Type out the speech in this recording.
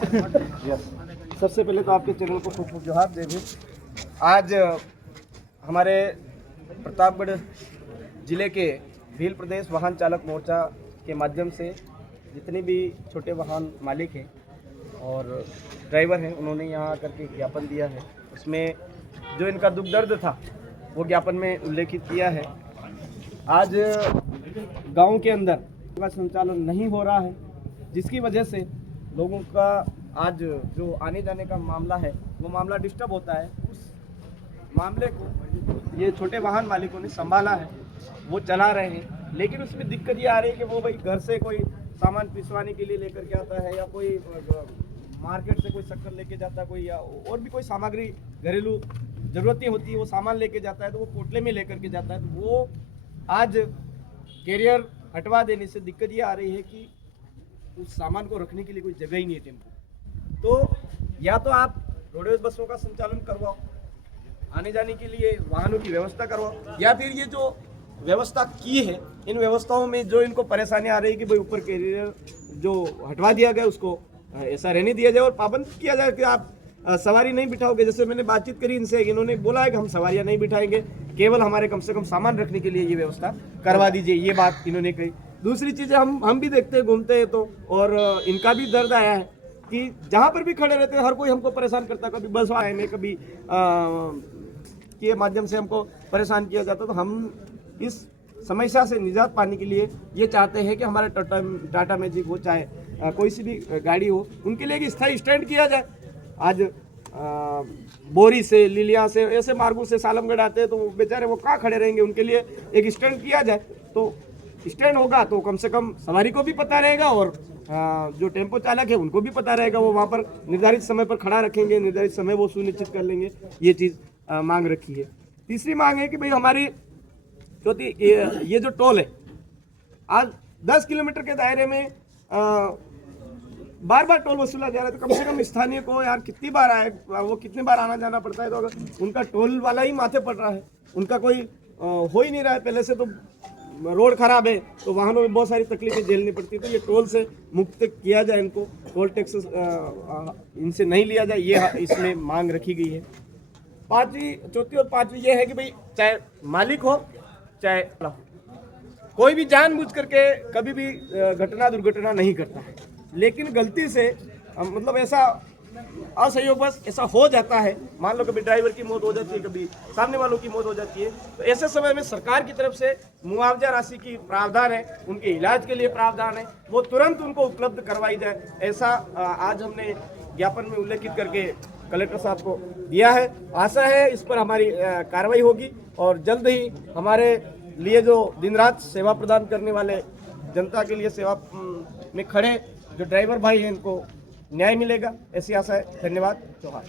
सबसे पहले तो आपके चैनल को खूब खूब जोहार देंगे। आज हमारे प्रतापगढ़ जिले के भील प्रदेश वाहन चालक मोर्चा के माध्यम से जितने भी छोटे वाहन मालिक हैं और ड्राइवर हैं, उन्होंने यहाँ आकर के ज्ञापन दिया है। उसमें जो इनका दुख दर्द था वो ज्ञापन में उल्लेखित किया है। आज गांव के अंदर का संचालन नहीं हो रहा है, जिसकी वजह से लोगों का आज जो आने जाने का मामला है वो मामला डिस्टर्ब होता है। उस मामले को ये छोटे वाहन मालिकों ने संभाला है, वो चला रहे हैं। लेकिन उसमें दिक्कत ये आ रही है कि वो भाई घर से कोई सामान पिसवाने के लिए लेकर के आता है, या कोई मार्केट से कोई शक्कर लेके जाता है, कोई या और भी कोई सामग्री घरेलू ज़रूरतें होती है वो सामान लेके जाता है, तो वो पोटले में लेकर के जाता है। तो वो आज कैरियर हटवा देने से दिक्कत ये आ रही है कि उस सामान को रखने के लिए कोई जगह ही नहीं है टेम्पो। तो या तो आप रोडवेज बसों का संचालन करवाओ, आने जाने के लिए वाहनों की व्यवस्था करवाओ, या फिर ये जो व्यवस्था की है इन व्यवस्थाओं में जो इनको परेशानी आ रही है कि भाई ऊपर कैरियर जो हटवा दिया गया उसको ऐसा रहने दिया जाए और पाबंद किया जाए कि आप सवारी नहीं बिठाओगे। जैसे मैंने बातचीत करी इनसे, इन्होंने बोला है कि हम सवारियां नहीं बिठाएंगे, केवल हमारे कम से कम सामान रखने के लिए ये व्यवस्था करवा दीजिए, ये बात इन्होंने कही। दूसरी चीज़ें हम भी देखते हैं, घूमते हैं तो, और इनका भी दर्द आया है कि जहाँ पर भी खड़े रहते हैं हर कोई हमको परेशान करता है। कभी बस आने, कभी के माध्यम से हमको परेशान किया जाता। तो हम इस समस्या से निजात पाने के लिए ये चाहते हैं कि हमारे टाटा मैजिक हो, चाहे कोई सी भी गाड़ी हो, उनके लिए एक स्थायी स्टैंड किया जाए। आज बोरी से, लिलिया से, ऐसे मार्गों से सालमगढ़ आते हैं तो बेचारे वो कहाँ खड़े रहेंगे, उनके लिए एक स्टैंड किया जाए। तो स्टैंड होगा तो कम से कम सवारी को भी पता रहेगा और जो टेम्पो चालक है उनको भी पता रहेगा, वो वहाँ पर निर्धारित समय पर खड़ा रखेंगे, निर्धारित समय वो सुनिश्चित कर लेंगे। ये चीज़ मांग रखी है। तीसरी मांग है कि भाई हमारी चौथी ये जो टोल है, आज 10 किलोमीटर के दायरे में बार बार टोल वसूला जा रहा है। तो कम से कम स्थानीय को यार कितनी बार आए, वो कितने बार आना जाना पड़ता है। तो अगर उनका टोल वाला ही माथे पड़ रहा है, उनका कोई हो ही नहीं रहा है, पहले से तो रोड खराब है तो वाहनों में बहुत सारी तकलीफें झेलनी पड़ती है। तो ये टोल से मुक्त किया जाए, इनको टोल टैक्स इनसे नहीं लिया जाए, ये इसमें मांग रखी गई है। चौथी और पांचवी ये है कि भाई चाहे मालिक हो चाहे कोई भी जानबूझ करके कभी भी दुर्घटना नहीं करता है, लेकिन गलती से मतलब ऐसा असहयोगवश ऐसा हो जाता है, मान लो कभी ड्राइवर की मौत हो जाती है, कभी सामने वालों की मौत हो जाती है, तो ऐसे समय में सरकार की तरफ से मुआवजा राशि की प्रावधान है, उनके इलाज के लिए प्रावधान है, वो तुरंत उनको उपलब्ध करवाई जाए। ऐसा आज हमने ज्ञापन में उल्लेखित करके कलेक्टर साहब को दिया है। आशा है इस पर हमारी कार्रवाई होगी और जल्द ही हमारे लिए जो दिन रात सेवा प्रदान करने वाले जनता के लिए सेवा में खड़े जो ड्राइवर भाई हैं इनको न्याय मिलेगा, ऐसी आशा है। धन्यवाद। जोहार।